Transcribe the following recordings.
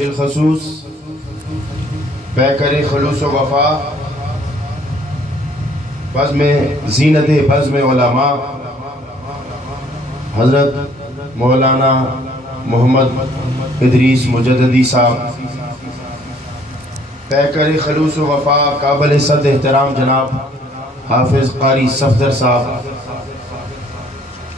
بالخصوص پیکر خلوص و وفا بزم زینت بزم علماء حضرت مولانا محمد ادریس مجددی صاحب، پیکر خلوص و وفا قابل صد احترام جناب حافظ قاری صفدر صاحب،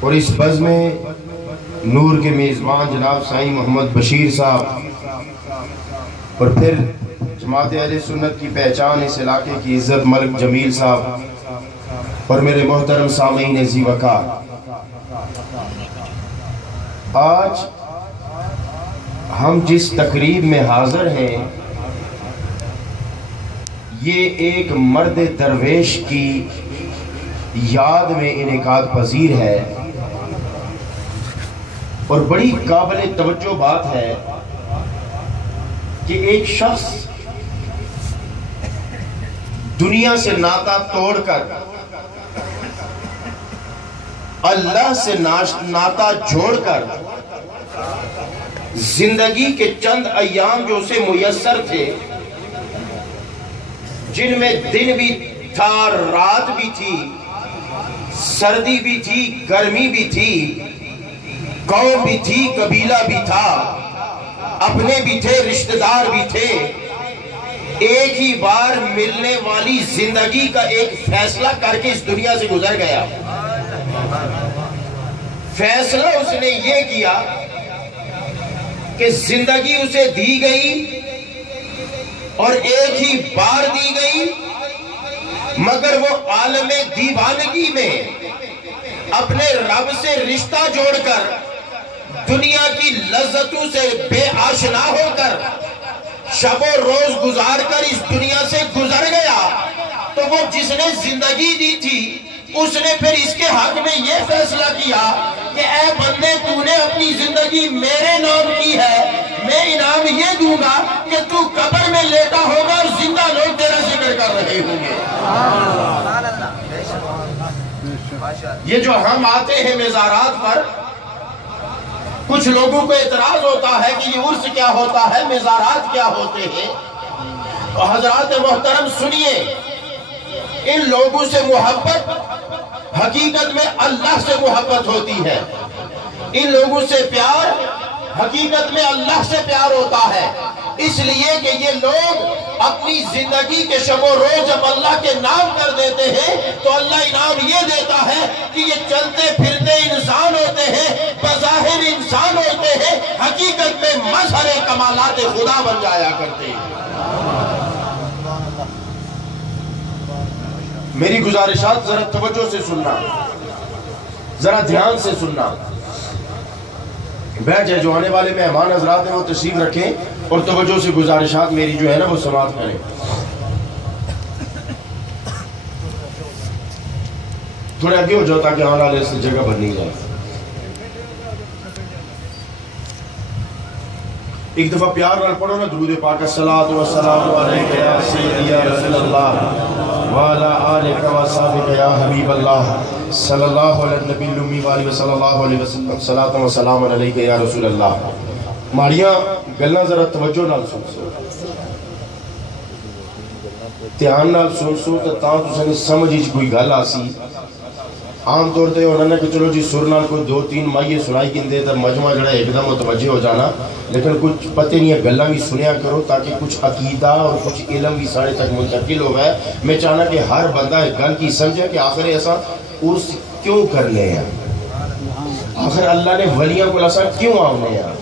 اور اس بزم نور کے میزبان جناب سائیں محمد بشیر صاحب، اور پھر جماعت اہل سنت کی پہچان اس علاقے کی عزت ملک جمیل صاحب، اور میرے محترم سامعین ذی وقار، آج ہم جس تقریب میں حاضر ہیں یہ ایک مرد درویش کی یاد میں انعقاد پذیر ہے، اور بڑی قابل توجہ بات ہے کہ ایک شخص دنیا سے ناتا توڑ کر اللہ سے ناتا جوڑ کر زندگی کے چند ایام جو اسے میسر تھے، جن میں دن بھی تھا رات بھی تھی، سردی بھی تھی گرمی بھی تھی، قوم بھی تھی قبیلہ بھی تھا، اپنے بھی تھے رشتہ دار بھی تھے، ایک ہی بار ملنے والی زندگی کا ایک فیصلہ کر کے اس دنیا سے گزر گیا۔ فیصلہ اس نے یہ کیا کہ زندگی اسے دی گئی اور ایک ہی بار دی گئی، مگر وہ عالم دیوانگی میں اپنے رب سے رشتہ جوڑ کر دنیا کی لذتوں سے بے آشنا ہو کر شب و روز گزار کر اس دنیا سے گزر گیا۔ تو وہ جس نے زندگی دی تھی اس نے پھر اس کے حق میں یہ فیصلہ کیا کہ اے بندے، تو نے اپنی زندگی میرے نام کی ہے، میں انعام یہ دوں گا کہ تو قبر میں لیٹا ہوگا اور زندہ لوگ تیرا ذکر کر رہے ہوں گے۔ یہ جو ہم آتے ہیں مزارات پر، کچھ لوگوں کو اعتراض ہوتا ہے کہ یہ عرس کیا ہوتا ہے، مزارات کیا ہوتے ہیں۔ حضرات محترم سنیے، ان لوگوں سے محبت حقیقت میں اللہ سے محبت ہوتی ہے، ان لوگوں سے پیار حقیقت میں اللہ سے پیار ہوتا ہے، اس لیے کہ یہ لوگ اپنی زندگی کے شب و روز جب اللہ کے نام کر دیتے ہیں تو اللہ انعام یہ دیتا ہے کہ یہ چلتے پھرتے انسان ہوتے ہیں، بظاہر انسان ہوتے ہیں، حقیقت میں مظہر کمالات خدا بن جایا کرتے ہیں۔ میری گزارشات ذرا توجہ سے سننا، ذرا دھیان سے سننا، بیٹھ جائے، جو آنے والے مہمان حضرات ہیں وہ تشریف رکھیں اور توجہ سے گزارشات میری جو ہے نا وہ سماعت کریں۔ تھوڑے آگے ہو جاؤ تاکہ آنے والے سے جگہ بھر نہیں جائے۔ ایک دفعہ پیار نال پڑھو نا درود پاک، الصلاۃ والسلام علیک یا سیدی یا رسول اللہ وعلی آلک و صحبک یا حبیب اللہ صلی اللہ علیہ نبی الامی وآلہ صلی اللہ علیہ وسلم، الصلاۃ والسلام علیک یا رسول اللہ۔ ماڑیاں گلاں ذرا توجہ نال سن سو، دھیان نال سن سو تے تاں تساں سمجھ وچ کوئی گل آسی۔ عام طور تے انہوں نے کہ چلو جی سر نال کوئی دو تین مائیے سنائی کندے تو مجمع جڑا ایک دم متوجہ ہو جانا، لیکن کچھ پتہ نہیں ہے گلاں بھی سنیا کرو تاکہ کچھ عقیدہ اور کچھ علم بھی سارے تک منتقل ہو گئے۔ میں چاہنا کہ ہر بندہ ایک گل کی سمجھے کہ آخر ایسا عرس کیوں کرنے ہیں، آخر اللہ نے ولیاں کو ایسا کیوں آنے ہیں،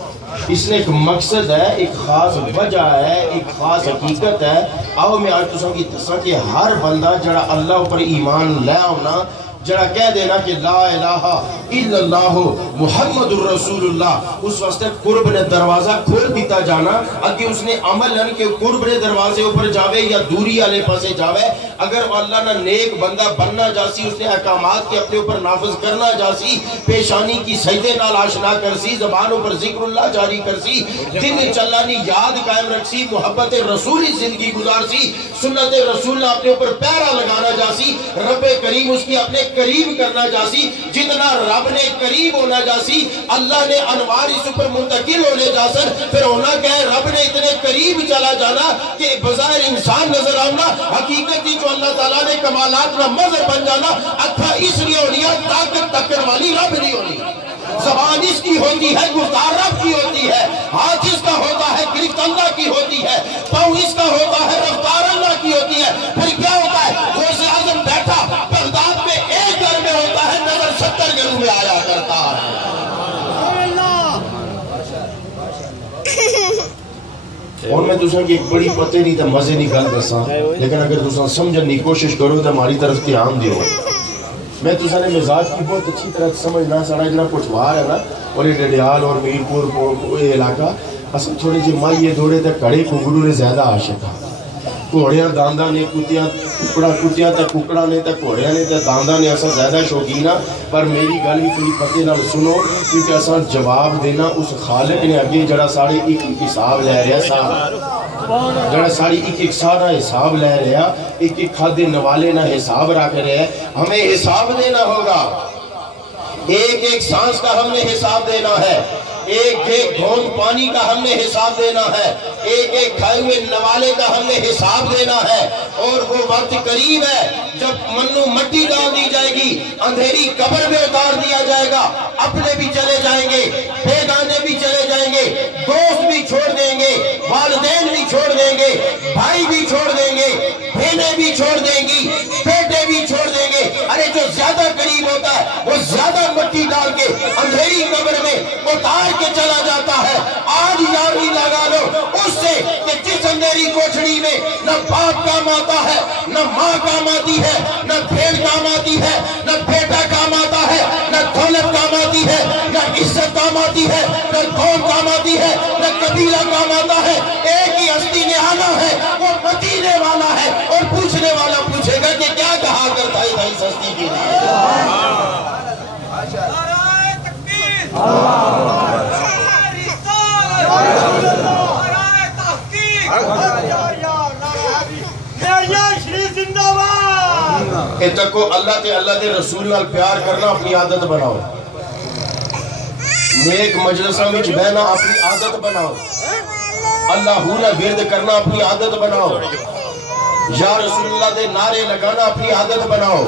اس نے ایک مقصد ہے، ایک خاص وجہ ہے، ایک خاص حقیقت ہے۔ آؤ میں آج تساں کی دساں کہ ہر بندہ جڑا اللہ پر ایمان لے آنا، جڑا کہہ دینا کہ لا الہ الا اللہ محمد الرسول اللہ، اس واسطے قرب نے دروازہ کھول دیتا جانا، اگر اس نے عمل ان کے قرب نے دروازے اوپر جاوے یا دوری آلے پاسے جاوے، اگر اللہ نہ نیک بندہ بننا جاسی، اس نے احکامات کے اپنے اوپر نافذ کرنا جاسی، پیشانی کی سجدے نال آشنا کرسی، زبانوں پر ذکر اللہ جاری کرسی، دل چلانی یاد قائم رکھسی، محبت رسولی زندگی گزارسی، سنت رسول نے اپنے اوپر پیرا لگانا جاسی، رب کریم اس کی اپنے قریب کرنا جاسی، جتنا رب نے قریب ہونا جاسی اللہ نے انوار اس پر منتقل ہونے جاسن، پھر ہونا کہ رب نے اتنے آیا جانا کہ بظاہر انسان نظر آنا حقیقت ہی جو اللہ تعالیٰ نے کمالات نہ مظہر بن جانا اتھا اس لیے ہونی ہے طاقت ٹکر والی رب نہیں ہونی زبان اس کی ہوتی ہے گفتار رب کی ہوتی ہے ہاتھ اس کا ہوتا ہے گرفت اللہ کی ہوتی ہے پاؤں اس کا ہوتا ہے رفتار اللہ کی ہوتی ہے پھر کیا ہوتا ہے غوث اعظم بیٹھا بغداد میں ایک گھر میں ہوتا ہے نظر 70 گھروں میں آیا کرتا ہے اور میں دوسرا کی ایک بڑی پتے نہیں تھا مزے نہیں گل دساں لیکن اگر دوسرا سمجھنے کی کوشش کرو تو ہماری طرف دھیان دیو میں دوسرا نے مزاج کی بہت اچھی طرح سمجھنا ساڑھا اتنا کچھ وار ہے نا اور یہ ڈڈیال اور میرپور یہ علاقہ اصل تھوڑے جی مائیے دوڑے تک کڑے کنگرو نے زیادہ عاشق تھا کوڑیاں داندہ نے کتیاں تک ککڑا نے تک کوڑیاں نے تک داندہ نے اصلا زیادہ شوقینا پر میری گل بھی تھوڑی پتے نہ سنو کیونکہ اصلا جواب دینا اس خالق نے اگے جڑا ساڑھے ایک حساب لے رہا سارا جڑا ساڑھی ایک سارا حساب لے رہا ایک کھادے نوالے نہ حساب رکھ رہے ہیں ہمیں حساب دینا ہوگا ایک سانس کا ہم نے حساب دینا ہے ایک گھونٹ پانی کا ہم نے حساب دینا ہے ایک کھائے ہوئے نوالے کا ہم نے حساب دینا ہے اور وہ وقت قریب ہے جب منو مٹی ڈال دی جائے گی اندھیری قبر میں اتار دیا جائے گا اپنے بھی چلے جائیں گے بیگانے بھی چلے جائیں گے دوست بھی چھوڑ دیں گے والدین بھی چھوڑ دیں گے بھائی بھی چھوڑ دیں گے بہنیں بھی چھوڑ دیں گی بیٹے بھی چھوڑ دیں گے ارے جو زیادہ قریب ہوتا ہے وہ زیادہ مٹی ڈال کے اندھیری قبر میں اتار کے چلا جاتا ہے آج یاری لگا لو اس سے کہ جس اندھیری کوٹھڑی میں نہ باپ کام آتا ہے نہ ماں کام آتی ہے نہ بھیڑ کام آتی ہے نہ بیٹا کام آتا ہے نہ دولت کام آتی ہے نہ عزت کام آتی ہے نہ قوم کام آتی ہے نہ قبیلہ کام آتا ہے ایک ہی ہستی نے آنا ہے وہ مدینے والا ہے اور پوچھنے والا پوچھے گا کہ کیا کہا کرتا ہے اس ہستی کے لیے اتکو اللہ تے رسول نال پیار کرنا اپنی عادت بناؤ نیک مجلسہ میں بہنا اپنی عادت بناؤ اللہ ہونا ورد کرنا اپنی عادت بناؤ یا رسول اللہ دے نعرے لگانا اپنی عادت بناؤ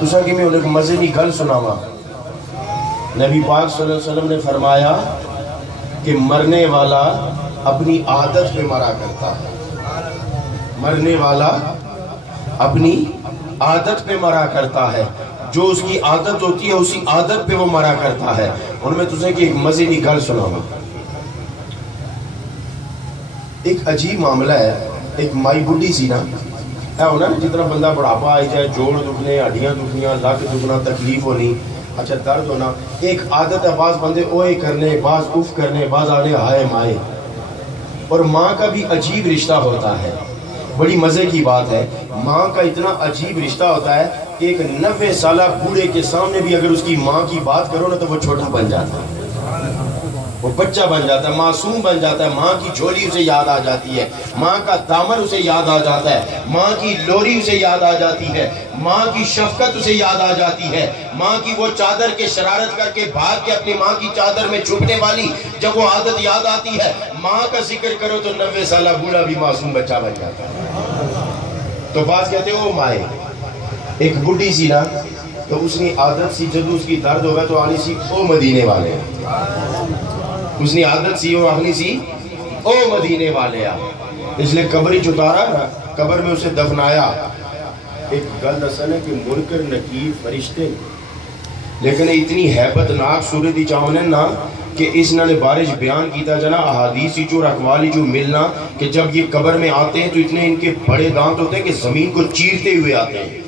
دوسرا کہ میں انہیں مزے کی گل سناوا نبی پاک صلی اللہ علیہ وسلم نے فرمایا کہ مرنے والا اپنی عادت پہ مرا کرتا ہے مرنے والا اپنی عادت پہ مرا کرتا ہے جو اس کی عادت ہوتی ہے اسی عادت پہ وہ مرا کرتا ہے ان میں تجھے کہ ایک مزے کی گل سناوا ایک عجیب معاملہ ہے ایک مائی بڈھی سی نا ہونا جتنا بندہ بڑھاپا آئی جائے جوڑ دکھنے ہڈیاں دکھنیاں لک دکھنا تکلیف ہونی اچھا درد ہونا ایک عادت ہے بعض بندے اوئے کرنے بعض اف کرنے بعض آنے ہائے مائے اور ماں کا بھی عجیب رشتہ ہوتا ہے بڑی مزے کی بات ہے ماں کا اتنا عجیب رشتہ ہوتا ہے کہ ایک 90 سالہ بوڑھے کے سامنے بھی اگر اس کی ماں کی بات کرو نا تو وہ چھوٹا بن جاتا ہے وہ بچہ بن جاتا ہے معصوم بن جاتا ہے ماں کی جھولی اسے یاد آ جاتی ہے ماں کا دامن اسے یاد آ جاتا ہے ماں کی لوری اسے یاد آ جاتی ہے ماں کی شفقت اسے یاد آ جاتی ہے ماں کی وہ چادر کے شرارت کر کے بھاگ کے اپنی ماں کی چادر میں چھپنے والی جب وہ عادت یاد آتی ہے ماں کا ذکر کرو تو 90 سالہ بوڑھا بھی معصوم بچہ بن جاتا ہے تو بات کہتے ہیں وہ مائے ایک بڈھی سی نا تو اس نے عادت سی جب اس کی درد ہوگا تو آنی سی او مدینے والے اس نے عادت سی وہ آنی سی او مدینے والے اس لئے قبری چتارا نا قبر میں اسے دفنایا ایک گل دسن ہے کہ منکر نکیر فرشتے لیکن اتنی حیبت ناک صورتی چاہونے نا کہ اس نے بارش بیان کیتا جنا احادیثی جو رکھوالی جو ملنا کہ جب یہ قبر میں آتے ہیں تو اتنے ان کے بڑے دانت ہوتے ہیں کہ زمین کو چیرتے ہوئے آتے ہیں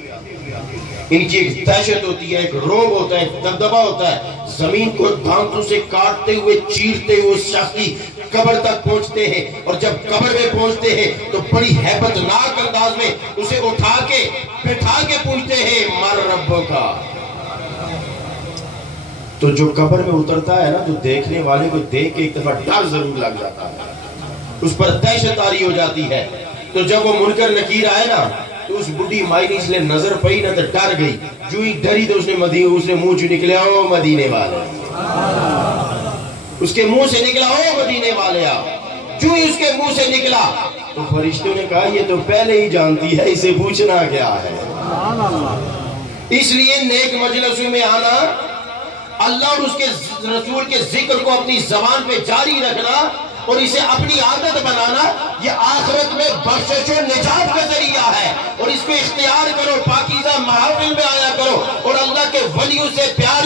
ان کی ایک دہشت ہوتی ہے ایک روب ہوتا ہے ایک دبدبہ ہوتا ہے زمین کو دانتوں سے کاٹتے ہوئے چیرتے ہوئے شخصی قبر تک پہنچتے ہیں اور جب قبر میں پہنچتے ہیں تو بڑی حیبت ناک انداز میں اسے اٹھا کے بٹھا کے پوچھتے ہیں مر ربوں کا تو جو قبر میں اترتا ہے نا تو دیکھنے والے کو دیکھ کے ایک دفعہ ڈر ضرور لگ جاتا ہے اس پر دہشت طاری ہو جاتی ہے تو جب وہ منکر نکیر آئے نا تو اس بڑی مائی نے اس لئے نظر پئی نہ تو ڈر گئی جو ہی ڈری تو اس نے منہ جو نکلیا او مدینے والے اس کے منہ سے نکلا او مدینے والے جو ہی اس کے منہ سے نکلا تو فرشتوں نے کہا یہ تو پہلے ہی جانتی ہے، اسے پوچھنا کیا ہے۔ اس لیے نیک مجلسوں میں آنا، اللہ اور اس کے رسول کے ذکر کو اپنی زبان پہ جاری رکھنا اور اسے اپنی عادت بنانا، یہ آخرت میں بخشش و نجات کا ذریعہ ہے۔ اور اس کو اختیار کرو، پاکیزہ محافل میں آیا کرو اور اللہ کے ولیوں سے پیار